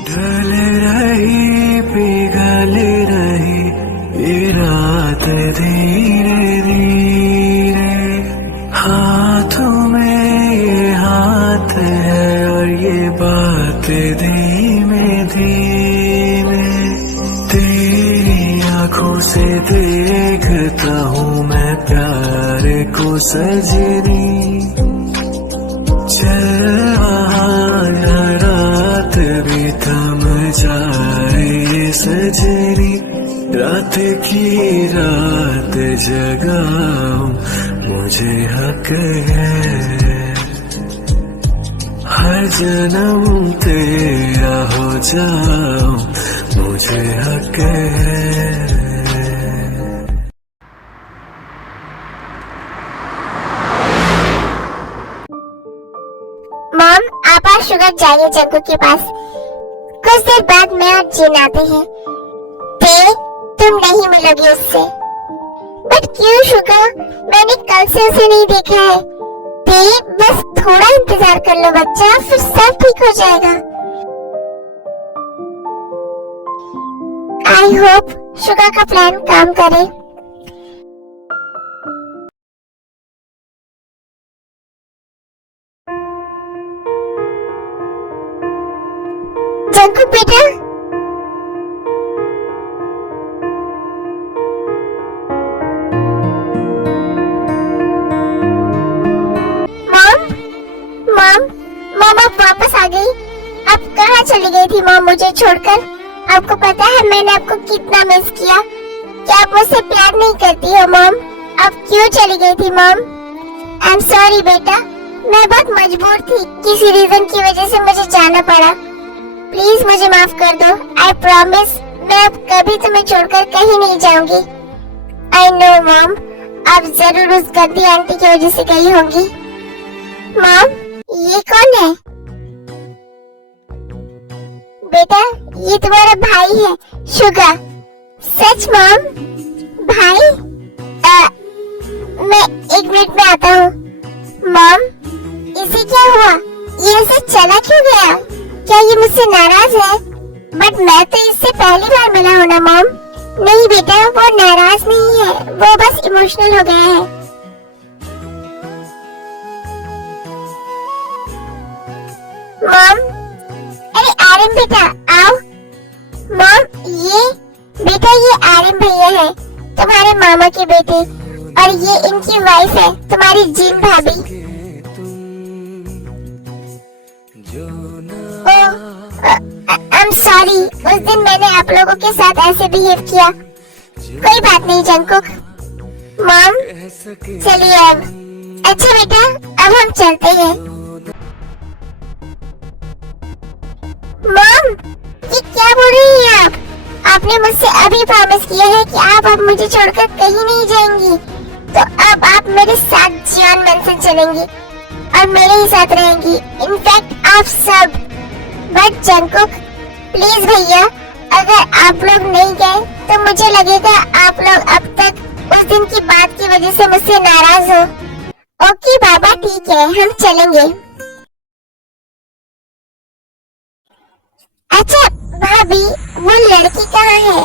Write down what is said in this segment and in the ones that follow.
ढल रही पिघल रही ये रात धीरे धीरे, हाथों में ये हाथ है और ये बात धीमे धीमे। तेरी आंखों से देखता हूँ मैं प्यार को सजनी, चल वहाँ रात भी थम जाए ये सजनी। रात की रात जगाऊं मुझे हक है, हर जन्म तेरा हो जाऊं मुझे हक है। मॉम, आप आज शुगर जाइए जग्गू के पास। कुछ देर बाद मैं और जिन आते हैं। ते, तुम नहीं मिलोगी उससे। बट क्यों शुगर? मैंने कल से उसे नहीं देखा है। ते, बस थोड़ा इंतजार कर लो बच्चा, फिर सब ठीक हो जाएगा। आई होप शुगर का प्लान काम करे। जग्गू बेटा, मॉम आप वापस आ गई। आप कहाँ चली गई थी मॉम मुझे छोड़कर? आपको पता है मैंने आपको कितना मिस किया। क्या आप मुझसे प्यार नहीं करती हो मॉम? आप क्यों चली गई थी मॉम? आई एम सॉरी बेटा, मैं बहुत मजबूर थी, किसी रीजन की वजह से मुझे जाना पड़ा। प्लीज मुझे माफ कर दो। आई प्रॉमिस मैं अब कभी तुम्हें छोड़कर कहीं नहीं जाऊंगी। आई नो मॉम, आप जरूर उस गंदी आंटी की वजह से गई होंगी। मॉम, ये कौन है? बेटा, ये तुम्हारा भाई है शुगर। सच मॉम? भाई? मैं 1 मिनट में आता हूँ। मॉम, इसे क्या हुआ? ये ऐसे चला क्यों गया? क्या ये मुझसे नाराज है? बट मैं तो इससे पहली बार मिला हूँ ना मॉम। नहीं बेटा, वो नाराज नहीं है, वो बस इमोशनल हो गया है। मॉम, अरे आर्यन बेटा आओ। मॉम, ये आर्यन भैया है, तुम्हारे मामा के बेटे, और ये इनकी वाइफ है, तुम्हारी जीन भाभी। आई एम सॉरी, उस दिन मैंने आप लोगों के साथ ऐसे बिहेव किया। कोई बात नहीं जंकुक। मॉम, चलिए अब। अच्छा बेटा, अब हम चलते हैं। मॉम, ये क्या बोल रही हैं आप? आपने मुझसे अभी प्रॉमिस किया है कि आप अब मुझे छोड़कर कहीं नहीं जाएंगी, तो अब आप मेरे साथ जियान मैंसन चलेंगी और मेरे ही साथ रहेंगी। इनफैक्ट आप सब। बट जंकुक प्लीज भैया, अगर आप लोग नहीं गए तो मुझे लगेगा आप लोग अब तक उस दिन की बात की वजह से मुझसे नाराज हो। ओके बाबा, ठीक है, हम चलेंगे। अच्छा भाभी, वो लड़की कहाँ है?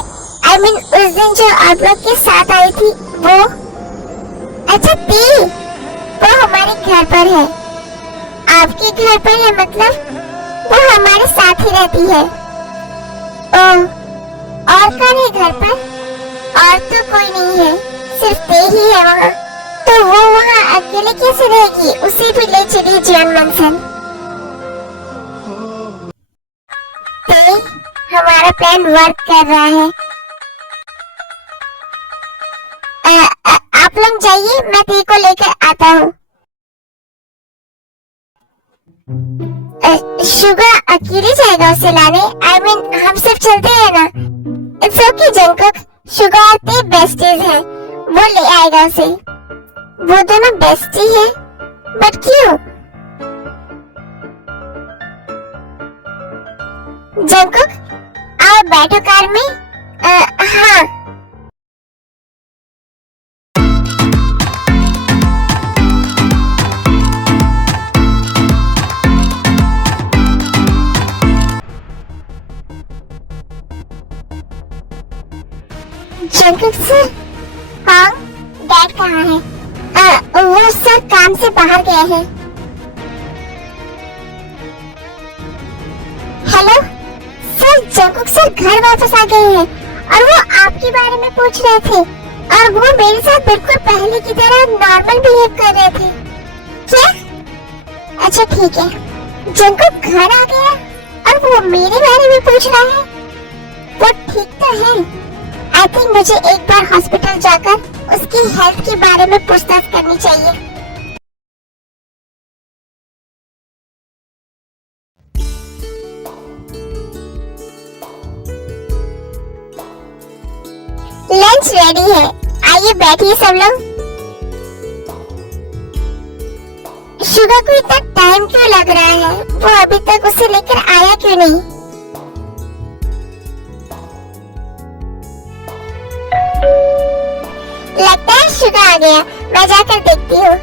आई मीन उस दिन जो आप लोग के साथ आई थी वो। अच्छा ती, वो हमारे घर पर है। आपके घर पर है मतलब? वो हमारे साथ ही रहती है। ओह, और कौन है घर पर? और तो कोई नहीं है, सिर्फ ते ही है वहाँ। तो वो वहाँ अकेले कैसे रहेगी? उसे भी ले चलिए जियान मैंसन। हमारा प्लान वर्क कर रहा है। आप लोग जाइए, मैं ते को लेकर आता हूँ। शुगर अकेले जाएगा उसे लाने? आई मीन हम सब चलते हैं ना। इट्स ओके जंकुक, शुगर और ते बेस्टीज हैं, वो ले आएगा उसे। वो दोनों बेस्टी है, बट क्यों? जंकुक आओ बैठो कार में। हाँ। Jungkook sir. हाँ, डैड कहाँ है? वो सर काम से बाहर गए हैं। हेलो सर, जंकुक सर घर वापस आ गए हैं और वो आपके बारे में पूछ रहे थे और वो मेरे साथ बिल्कुल पहले की तरह नॉर्मल बिहेव कर रहे थे। क्या? अच्छा ठीक है। जंकुक घर आ गया और वो मेरे बारे में पूछ रहा है। वो ठीक तो है। आई थिंक मुझे एक बार हॉस्पिटल जाकर उसकी हेल्थ के बारे में पूछताछ करनी चाहिए। लंच रेडी है, आइए बैठिए सब लोग। शुगर को इतना टाइम क्यों लग रहा है? वो अभी तक उसे लेकर आया क्यों नहीं? लगता है शुगर आ गया, मैं जाकर देखती हूँ।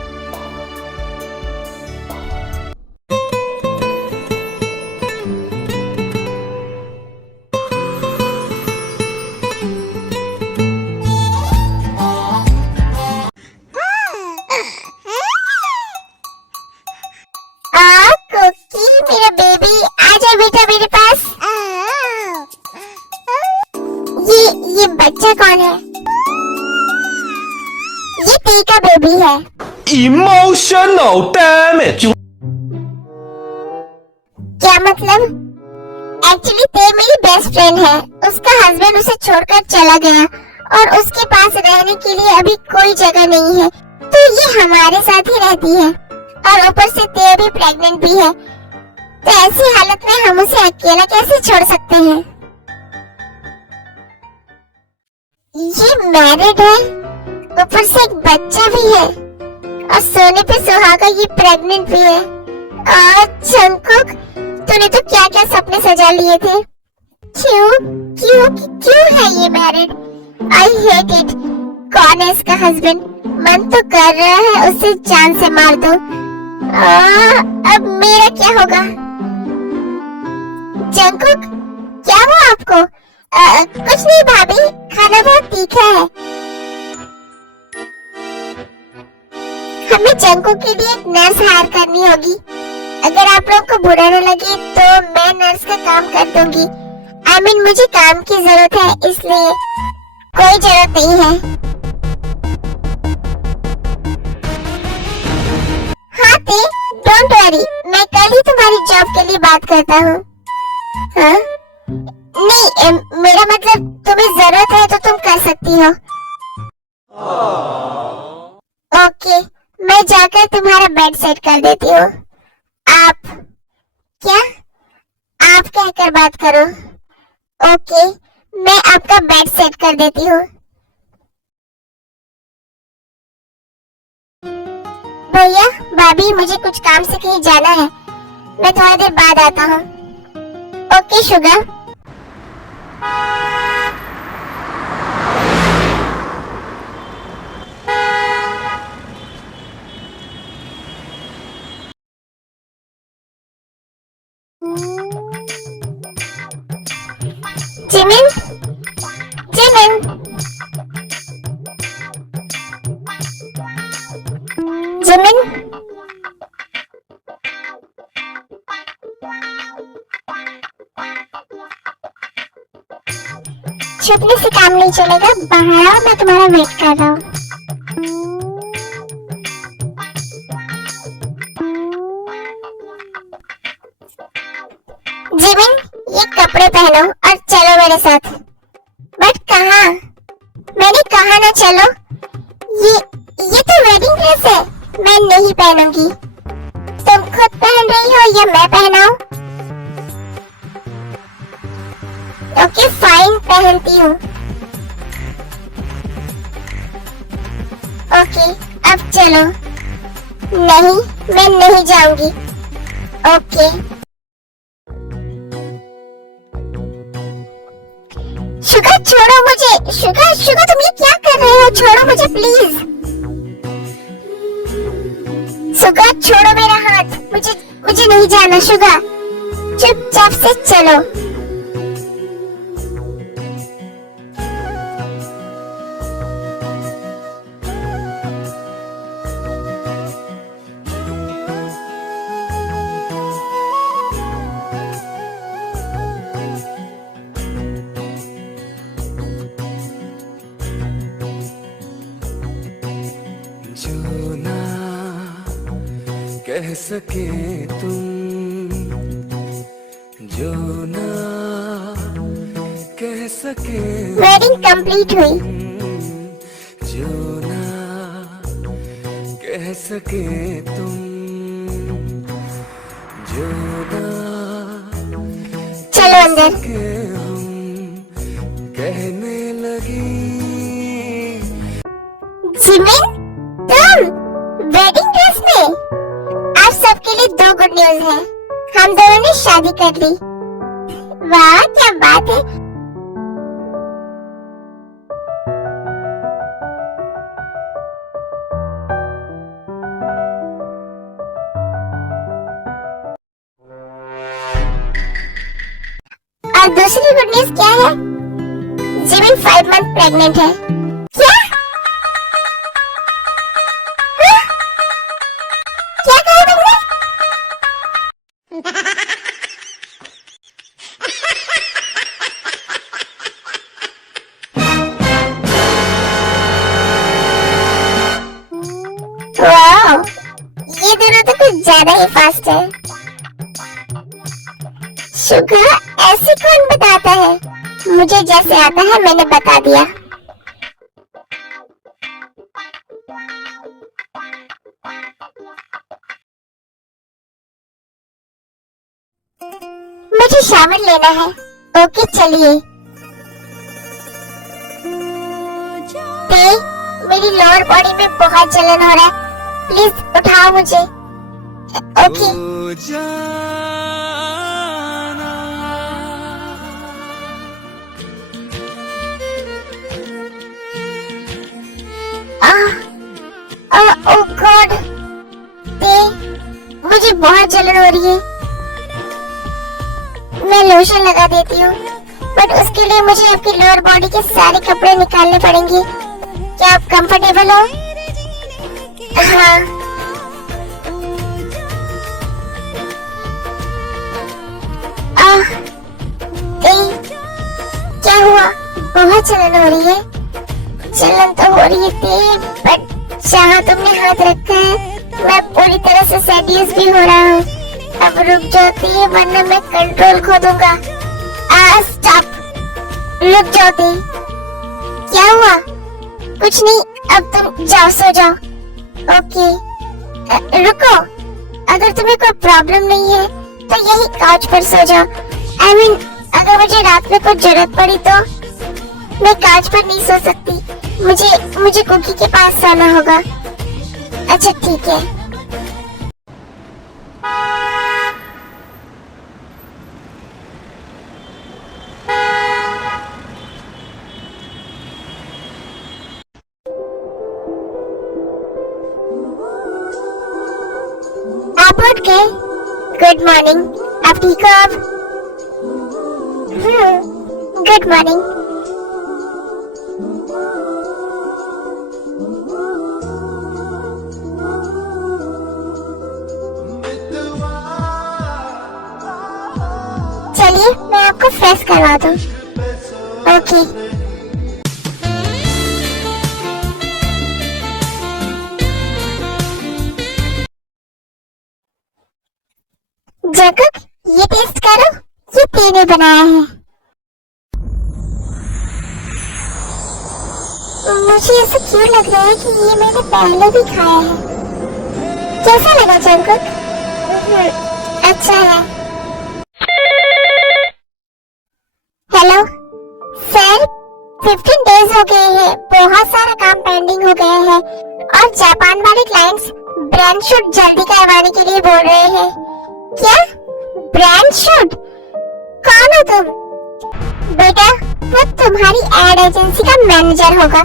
कुकी मेरा बेबी, आजा बेटा मेरे पास। ये बच्चा कौन है? ये टी का बेबी है। Emotional damage. क्या मतलब? एक्चुअली ते मेरी बेस्ट फ्रेंड है। उसका हस्बैंड उसे छोड़कर चला गया और उसके पास रहने के लिए अभी कोई जगह नहीं है, तो ये हमारे साथ ही रहती है और ऊपर से ते भी प्रेग्नेंट भी है। तो ऐसी हालत में हम उसे अकेला कैसे छोड़ सकते हैं? ये मैरिड है, ऊपर से एक बच्चा भी है और सोने पे सुहागा ये प्रेग्नेंट भी है। और जंकुक, तूने तो क्या क्या सपने सजा लिए थे। क्यों क्यों क्यों है ये मैरिड? I hate it. कौन है इसका हस्बैंड? मन तो कर रहा है उसे जान से मार दो। अब मेरा क्या होगा? जंकुक, क्या हुआ आपको? कुछ नहीं भाभी, खाना बहुत तीखा है। हमें जंकुक के लिए एक नर्स हायर करनी होगी। अगर आप लोगों को बुरा न लगे तो मैं नर्स का काम कर दूंगी। आई मीन मुझे काम की जरूरत है, इसलिए कोई जरूरत नहीं है। हाँ ते, डोंट वरी, मैं कल ही तुम्हारी जॉब के लिए बात करता हूँ। हाँ? नहीं, मेरा मतलब तुम्हें जरूरत है तो तुम कर सकती हो। ओके, मैं जाकर तुम्हारा बेड सेट कर देती हूँ। आप क्या? आप कहकर बात करो। ओके, मैं आपका बेड सेट कर देती हूँ। भैया भाभी, मुझे कुछ काम से कहीं जाना है, मैं थोड़ी देर बाद आता हूँ। Okay sugar. Jimin, Jimin, Jimin, छुपने से काम नहीं चलेगा, बाहर आओ, मैं तुम्हारा वेट कर रहा हूँ। जिमिन, ये कपड़े पहनो और चलो मेरे साथ। बट कहाँ? मैंने कहा ना चलो। ये तो वेडिंग ड्रेस है, मैं नहीं पहनूंगी। तुम खुद पहन रही हो या मैं पहनाऊं? ओके फाइन, पहनती हूँ। ओके अब चलो। नहीं, मैं नहीं जाऊंगी। ओके शुगर, छोड़ो मुझे। शुगर, शुगर तुम ये क्या कर रहे हो? छोड़ो मुझे प्लीज। शुगर छोड़ो मेरा हाथ, मुझे नहीं जाना। शुगर चुपचाप से चलो। कह सके तुम, जो ना कह सके वेडिंग कंप्लीट हुई। जो ना कह सके तुम, जो ना चलो अंदर। के हम कहने लगी। जिमिन, तुम वेडिंग ड्रेस में? आप सबके लिए 2 गुड न्यूज है, हम दोनों ने शादी कर ली। वाह क्या बात है। और दूसरी गुड न्यूज क्या है? जिमिन 5 मंथ प्रेग्नेंट है। क्या? हाँ? क्या कहा तुमने? वाह, ये दोनों तो कुछ ज्यादा ही फास्ट है। शुक्र, ऐसे कौन बताता है? मुझे जैसे आता है मैंने बता दिया। मुझे शावर लेना है। ओके चलिए। मेरी लोअर बॉडी में बहुत जलन हो रहा है, प्लीज उठाओ मुझे। ओके। ओह गॉड, मुझे बहुत जलन हो रही है। मैं लोशन लगा देती हूँ, बट उसके लिए मुझे आपकी लोअर बॉडी के सारे कपड़े निकालने पड़ेंगे। क्या आप कंफर्टेबल हो? हाँ। क्या हुआ? बहुत जलन हो रही है। जलन तो हो रही थी, बट जहाँ तुमने हाथ रखा है मैं पूरी तरह से सेड्यूस भी हो रहा हूँ। अब रुक जाती है वरना मैं कंट्रोल खो दूंगा। स्टॉप, रुक जाती। क्या हुआ? कुछ नहीं, अब तुम जाओ, सो जाओ। ओके। रुको, अगर तुम्हें कोई प्रॉब्लम नहीं है तो यही काउच पर सो जाओ। I mean, अगर मुझे रात में कुछ जरूरत पड़ी तो मैं काउच पर नहीं सो सकती। मुझे कुकी के पास सोना होगा। अच्छा ठीक है। आप उठ गए? Good morning. आप ठीक हो अब? Good morning. चलिए मैं आपको फ्रेश करवा दूं। ओके। जैकब, ये टेस्ट करो, ये तेरे बनाया है। मुझे ऐसा क्यों लग रहा है कि ये मैंने पहले भी खाया है। कैसा लगा जैकब? अच्छा है। हेलो सर, 15 डेज हो गए हैं, बहुत सारा काम पेंडिंग हो गया है और जापान वाले क्लाइंट्स ब्रांड शूट जल्दी करवाने के लिए बोल रहे हैं। क्या? Brand shoot? कौन हो तुम? बेटा, वो तुम्हारी एड एजेंसी का मैनेजर होगा।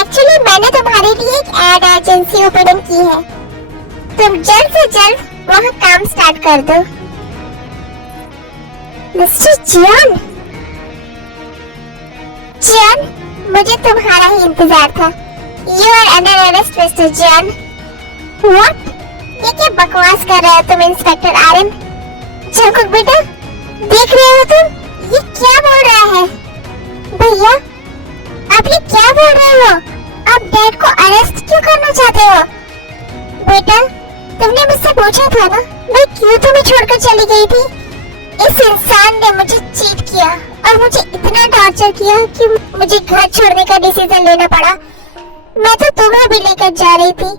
एक्चुअली मैंने तुम्हारे लिए एक एड एजेंसी ओपनिंग की है, तुम जल्द से जल्द वहाँ काम स्टार्ट कर दो। मिस्टर जियान, जियान, मुझे तुम्हारा ही इंतजार था। You are under arrest, mister Jian. What? ये क्या बकवास कर रहे हो तुम इंस्पेक्टर आर्यन? जंकुक बेटा, देख रहे हो तुम? ये क्या बोल रहा है? भैया, आप ये क्या बोल रहे हो? आप डैड को अरेस्ट क्यों करना चाहते हो? बेटा, तुमने मुझसे पूछा था ना, मैं क्यों तुम्हें छोड़कर चली गई थी? इस इंसान ने मुझे चीट किया और मुझे इतना टॉर्चर किया कि मुझे घर छोड़ने का डिसीजन लेना पड़ा। मैं तो तुम्हें भी लेकर जा रही थी,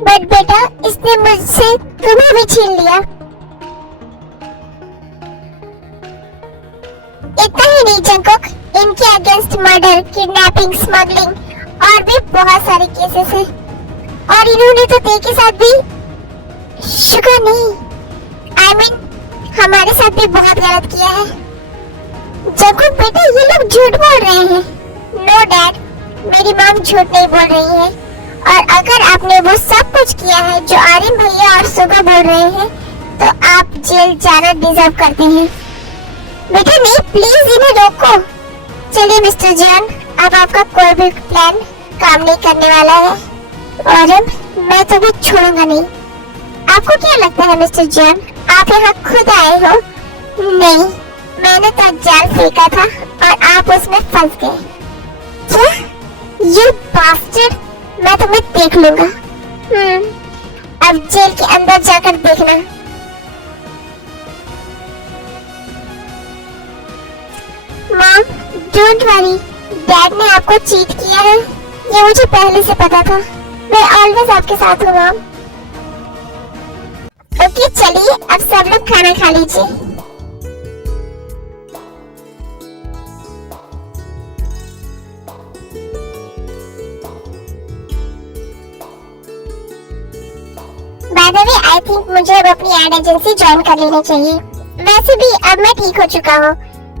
बट बेटा इसने मुझसे तुम्हें भी छीन लिया। इतना ही नहीं जंकुक, इनके अगेंस्ट मर्डर, किडनैपिंग, स्मगलिंग और भी बहुत सारे केसेस हैं। और इन्होंने तो ते के साथ भी, शुगर नहीं, I mean, हमारे साथ भी बहुत गलत किया है। जंकुक बेटा, ये लोग झूठ बोल रहे हैं। नो डैड, मेरी मॉम झूठ नहीं बोल रही है। और अगर आपने वो सब कुछ किया है जो आर्यन भैया और सुगा बोल रहे हैं, तो आप जेल जाना डिजर्व करते हैं। बेटा नहीं, प्लीज इन्हें रोको। चलिए मिस्टर जॉन, अब आपका कोई भी प्लान काम नहीं करने वाला है और मैं तुम्हें छोड़ूंगा नहीं। आपको क्या लगता है मिस्टर जॉन, आप यहाँ खुद आए हो? नहीं, मैंने तो जाल फेंका था और आप उसमें फंस गए। क्या? यू बास्टर्ड, मैं तुम्हें देख लूंगा। अब जेल के अंदर जाकर देखना। मॉम, डोंट वरी, डैड ने आपको चीट किया है, ये मुझे पहले से पता था। मैं ऑलवेज आपके साथ हूँ मॉम। ओके चलिए, अब सब लोग खाना खा लीजिए। By the way, I think मुझे अब अपनी एड एजेंसी ज्वाइन कर लेनी चाहिए। वैसे भी अब मैं ठीक हो चुका हूँ,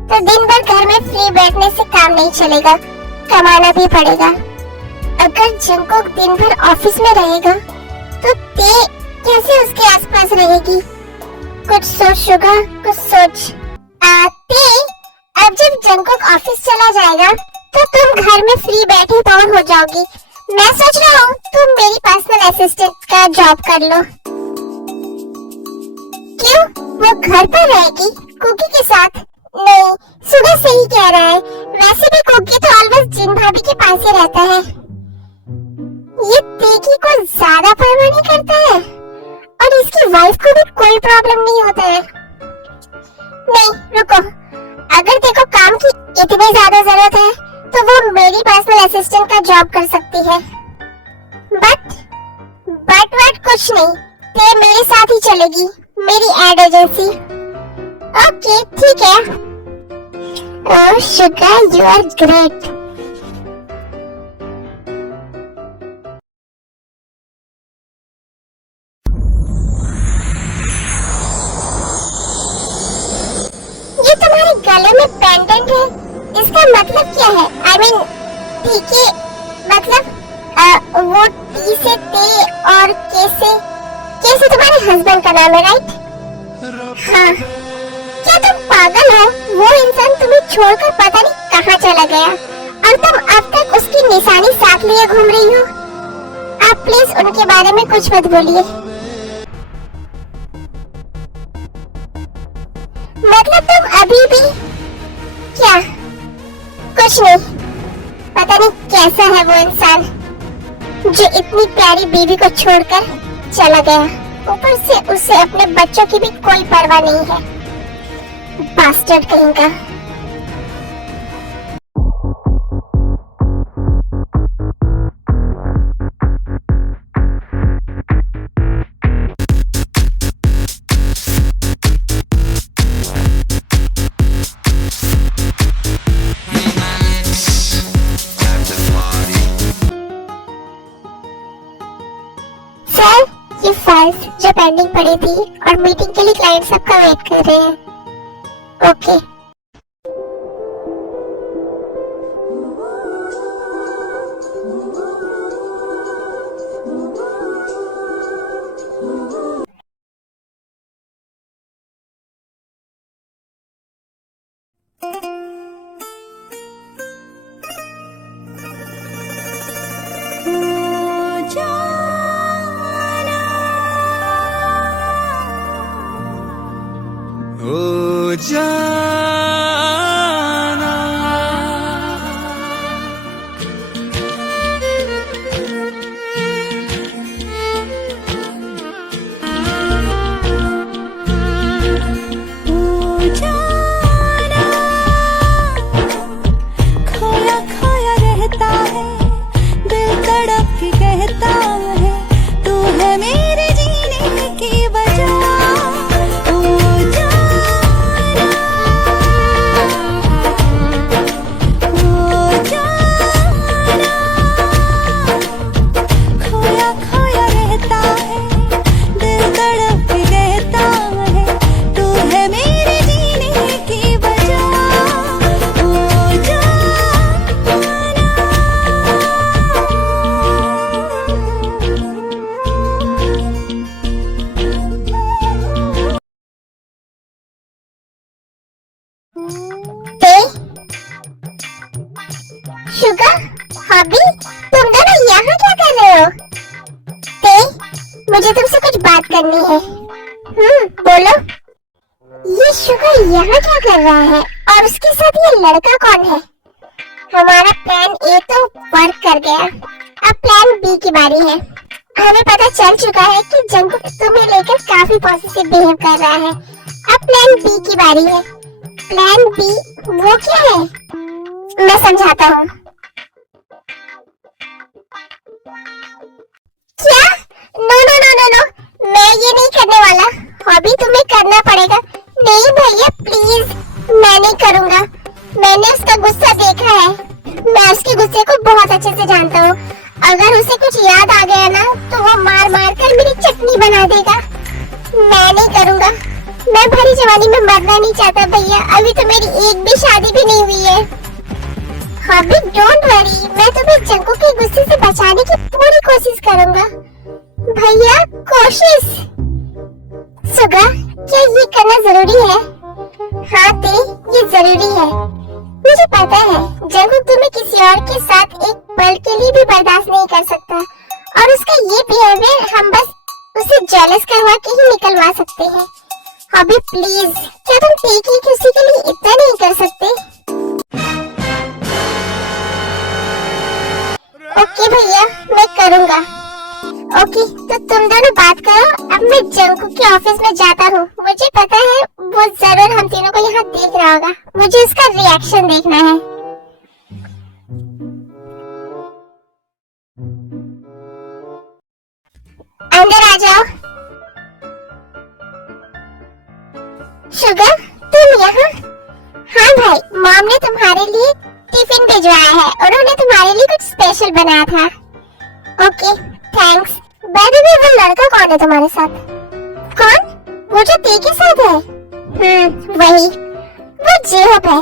तो दिन भर घर में फ्री बैठने से काम नहीं चलेगा, कमाना भी पड़ेगा। अगर जंकुक दिन भर ऑफिस में रहेगा, तो ते कैसे उसके आसपास रहेगी? कुछ सोच शुगा, कुछ सोच। ते, अब जब जंकुक ऑफिस चला जाएगा, तो तुम घर में फ्री बैठे बोर हो जाओगी। मैं सोच रहा हूँ तुम मेरी पर्सनल असिस्टेंट का जॉब कर लो। क्यों? वो घर पर रहेगी कुकी के साथ? नहीं, सुबह से ही कह रहा है। वैसे भी कुकी तो ऑलवेज जिन भाभी के पास ही रहता है। ये तेकी को ज्यादा परवाह नहीं करता है और इसकी वाइफ को भी कोई प्रॉब्लम नहीं होता है। नहीं रुको, अगर देखो काम की इतनी ज्यादा जरूरत है तो वो मेरी पर्सनल असिस्टेंट का जॉब कर सकती है। बट कुछ नहीं, ते मेरे साथ ही चलेगी, मेरी एड एजेंसी। ओके ठीक है। ओह शुगा, यू आर ग्रेट। ये तुम्हारे गले में पेंडेंट है, इसका मतलब क्या है? आई मीन ठीक है, मतलब वो टी से ते और के से तुम्हारे हस्बैंड का नाम है, राइट? हाँ। क्या तुम पागल हो? वो इंसान तुम्हें छोड़कर पता नहीं कहाँ चला गया और तुम अब तक उसकी निशानी साथ लिए घूम रही हो। आप प्लीज उनके बारे में कुछ मत बोलिए। मतलब तुम अभी भी क्या? कुछ नहीं, पता नहीं कैसा है वो इंसान जो इतनी प्यारी बीवी को छोड़कर चला गया। ऊपर से उसे अपने बच्चों की भी कोई परवाह नहीं है। बास्टर्ड कहीं का। ये फाइल्स जो पेंडिंग पड़ी थी और मीटिंग के लिए क्लाइंट सबका वेट कर रहे हैं। ओके। ओ जाना खोया खोया रहता है, दिल तड़प के कहता है, तू है मेरे जीने की वजह। ओ जाना, ओ जाना, खोया खोया रहता है, दिल तड़प के कहता है, तू है मेरे जीने की वजह। ओ ते शुगर हॉबी, तुम दोनों यहाँ क्या कर रहे हो? ते मुझे तुमसे कुछ बात करनी है। बोलो। ये शुगर यहाँ क्या कर रहा है और उसके साथ ये लड़का कौन है? हमारा प्लान ए तो वर्क कर गया, अब प्लान बी की बारी है। हमें पता चल चुका है कि जंगकुक तुम्हें लेकर काफी पॉजिटिव बिहेव कर रहा है। अब प्लान बी की बारी है। प्लान बी वो क्या है? मैं समझाता हूँ। क्या? No no no no no, मैं ये नहीं करने वाला। हॉबी तुम्हें करना पड़ेगा। नहीं भैया प्लीज, मैं नहीं करूँगा। मैंने उसका गुस्सा देखा है, मैं उसके गुस्से को बहुत अच्छे से जानता हूँ। अगर उसे कुछ याद आ गया ना तो वो मार मार कर मेरी चटनी बना देगा। मैं नहीं करूँगा। मैं भरी जवानी में मरना नहीं चाहता भैया। अभी तो मेरी एक भी शादी भी नहीं हुई है। हॉबी डोंट वरी, मैं तुम्हें जंगकुक के गुस्से से बचाने की पूरी कोशिश करूंगा। भैया कोशिश। सुगा, क्या ये करना जरूरी है? हाँ ते, ये जरूरी है। मुझे पता है जंगकुक तुम्हें किसी और के साथ एक पल के लिए भी बर्दाश्त नहीं कर सकता, और उसका ये बिहेवियर हम बस उसे जेलस करवा के ही निकलवा सकते हैं। अभी प्लीज, क्या तुम ते की खुशी के लिए इतना नहीं कर सकते? ओके भैया, मैं करूँगा। ओके, तो तुम दोनों बात करो। अब मैं जंगकुक के ऑफिस में जाता हूँ। मुझे पता है वो जरूर हम तीनों को यहाँ देख रहा होगा। मुझे उसका रिएक्शन देखना है। अंदर आ जाओ। शुगर, तुम यहाँ? हाँ भाई, मॉम ने तुम्हारे लिए टिफिन भिजवाया है। उन्होंने तुम्हारे लिए कुछ स्पेशल बनाया था। Okay, thanks. By the way, वो लड़का कौन है तुम्हारे साथ? कौन? वो जो ते के साथ है? वही। वो जेहोप है।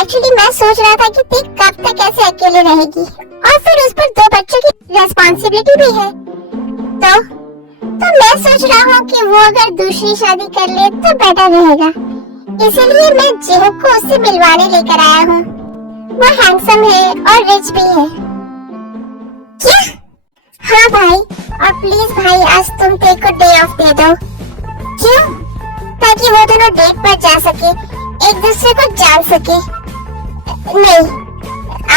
एक्चुअली मैं सोच रहा था कि ते कब तक ऐसे अकेले रहेगी, और फिर उस पर 2 बच्चों की रेस्पॉन्सिबिलिटी भी है। तो मैं सोच रहा हूँ कि वो अगर दूसरी शादी कर ले तो बेटर रहेगा। इसीलिए मैं जेहोप को उससे मिलवाने लेकर आया हूँ। वो हैंडसम है और रिच भी है। क्या? हाँ भाई, और प्लीज भाई आज तुम ते को डे ऑफ दे दो। क्यों? ताकि वो दोनों डेट पर जा सके, एक दूसरे को जान सके। नहीं,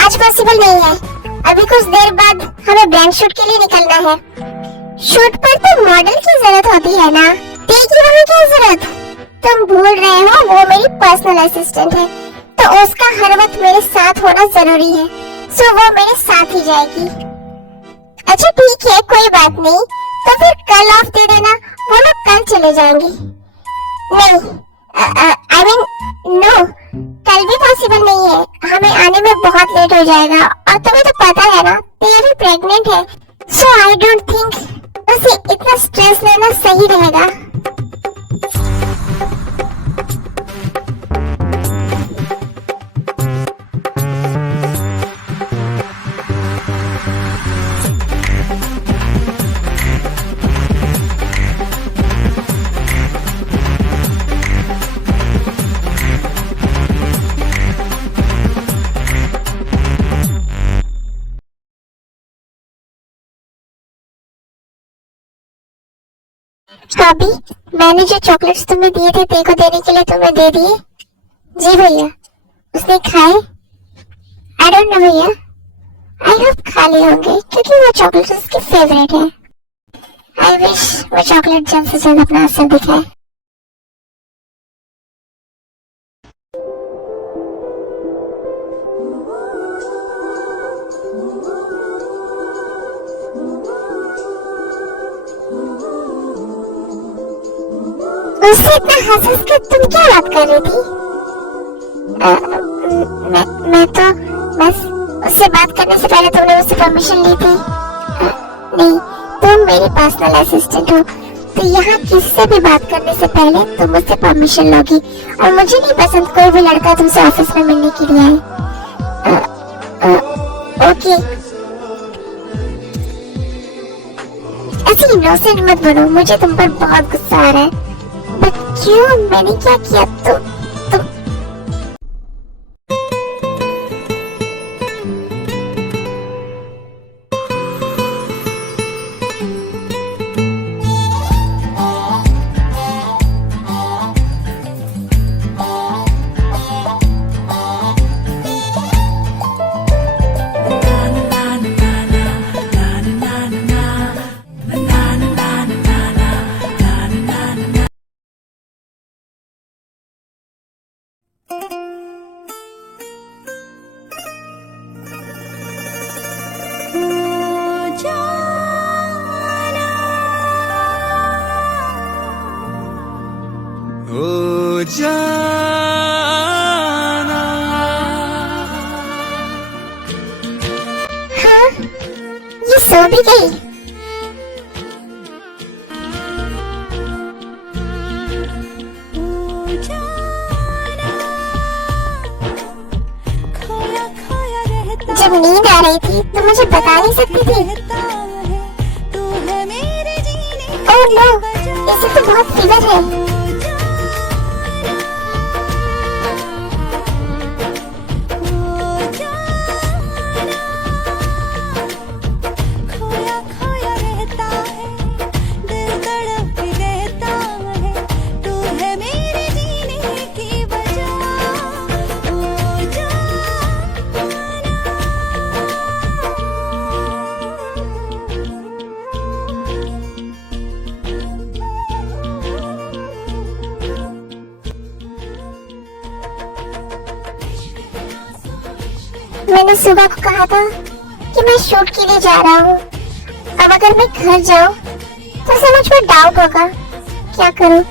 आज पॉसिबल नहीं है। अभी कुछ देर बाद हमें ब्रांड शूट के लिए निकलना है। शूट पर तो मॉडल की जरूरत होती है ना? ते की वहाँ क्या जरूरत? तुम भूल रहे हो वो मेरी पर्सनल असिस्टेंट है, तो उसका हर वक्त मेरे साथ होना जरूरी है। सो वो मेरे साथ ही जाएगी। अच्छा ठीक है, कोई बात नहीं। तो फिर कल ऑफ दे देना, वो लोग कल चले जाएंगे। नहीं, आई मीन नो, कल भी पॉसिबल नहीं है। हमें आने में बहुत लेट हो जाएगा, और तुम्हें तो पता है ना ते अभी प्रेग्नेंट है। सो आई डोंट थिंक उसे इतना स्ट्रेस लेना सही रहेगा। अभी मैंने जो चॉकलेट्स तुम्हें दिए थे तेरे को देने के लिए तुम्हें दे दिए? जी भैया। उसने खाए? आई डोंट नो भैया। आई होप खा लिए होंगे क्योंकि वो चॉकलेट उसकी फेवरेट है। आई विश वो चॉकलेट जल्द से जल्द अपना असर दिखाए। उससे इतना हंस कर तुम क्या बात कर रही थी? मैं तो बस उससे बात करने से पहले तुमने मुझसे परमिशन ली थी। नहीं, तुम मेरी पर्सनल असिस्टेंट हो तो यहाँ किससे भी बात करने से पहले तुम मुझसे परमिशन लोगी। और मुझे नहीं पसंद कोई भी लड़का तुमसे ऑफिस में मिलने के लिए आए। ओके, ऐसे इनोसेंट मत बनो। मुझे तुम पर बहुत गुस्सा आ रहा है। बट क्यों? मैंने क्या किया? तुम ओ जाना। हाँ, ये सो भी गई। जब नींद आ रही थी तो मुझे बता नहीं सकती थी। ओह नो, इसे तो बहुत फीवर है। मैंने सुबह को कहा था कि मैं शूट के लिए जा रहा हूँ। अब अगर मैं घर जाऊँ तो उसे मुझ पर डाउट होगा। क्या करूँ?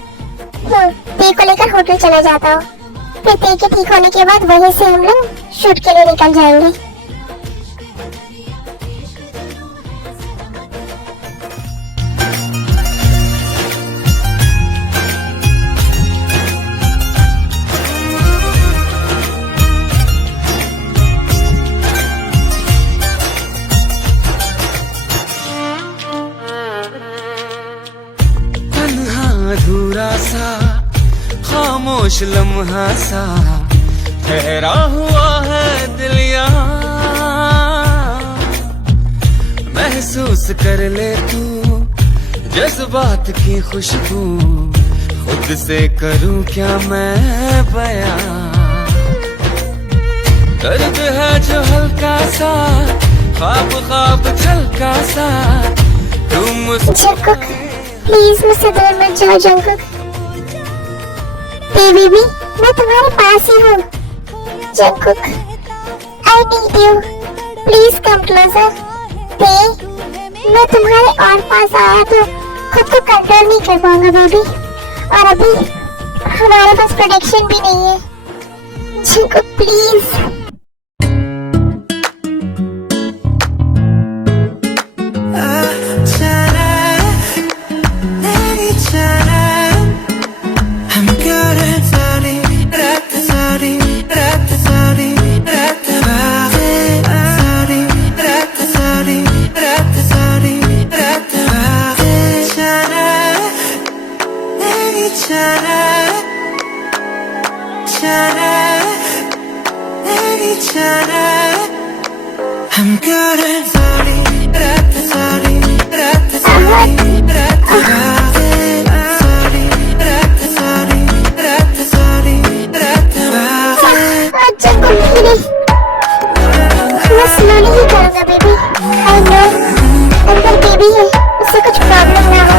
ते को लेकर होटल चला जाता हूँ। फिर ते के ठीक होने के बाद वहीं से हम लोग शूट के लिए निकल जाएंगे। अधूरा सा खामोश लम्हा सा ठहरा हुआ है दिल यहाँ। महसूस कर ले तू जज्बात की खुशबू। खुद से करूं क्या मैं बयां। दर्द है जो हल्का सा ख्वाब ख्वाब झलका सा। तुम प्लीज मुझसे दूर मत जाओ जंकुक। बेबी, मैं तुम्हारे पास ही हूँ। Jungkook, I need you. Please come closer. मैं तुम्हारे और पास आया तो खुद को कंट्रोल नहीं कर पाऊंगा बेबी। और अभी हमारे पास प्रोटेक्शन भी नहीं है। Jungkook please. I'm good at sorry, sorry, sorry, sorry, sorry. Slowly ही करूँगा बेबी। आई नो अंदर बेबी है, उससे कुछ प्रॉब्लम ना हो।